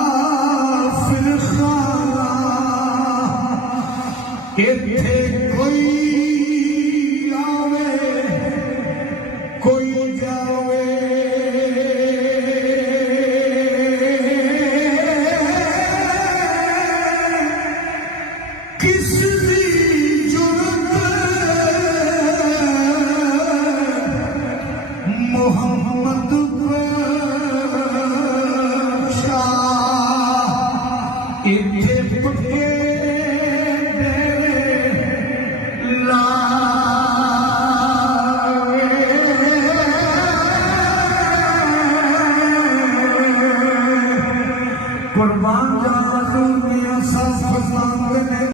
मुसाफिर खाना इत्थे कोई आवे कोई जावे किसी दी जुर्मत मोहम्मद इत्थे पुठे लावे कुर्बान जालू मियां साहब